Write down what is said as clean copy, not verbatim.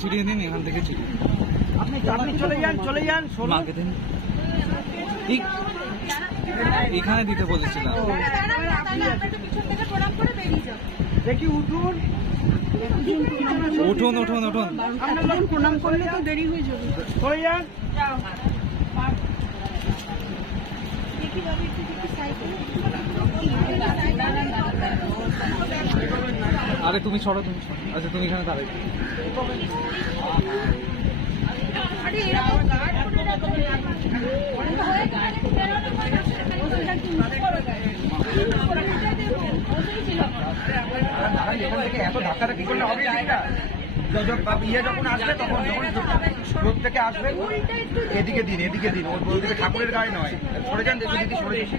ছিটিয়ে দিন এখান থেকে ছিটিয়ে আপনি চলে যান মাকে দিন এখানে দিতে বলেছিলাম। দেখি উঠুন আপনার প্রণাম করলে তো দেরি হয়ে যাবে। চলে যান। আরে তুমি সরো আচ্ছা তুমি এখানে দাঁড়াই। এত ধাক্কাটা কি করলে হবে? ইয়ে যখন আসবে তখন রোদ থেকে আসবে এদিকে দিন ওর ঠাকুরের গায়ে নয়। সরে যান, দেখুন দিদি সরে যান।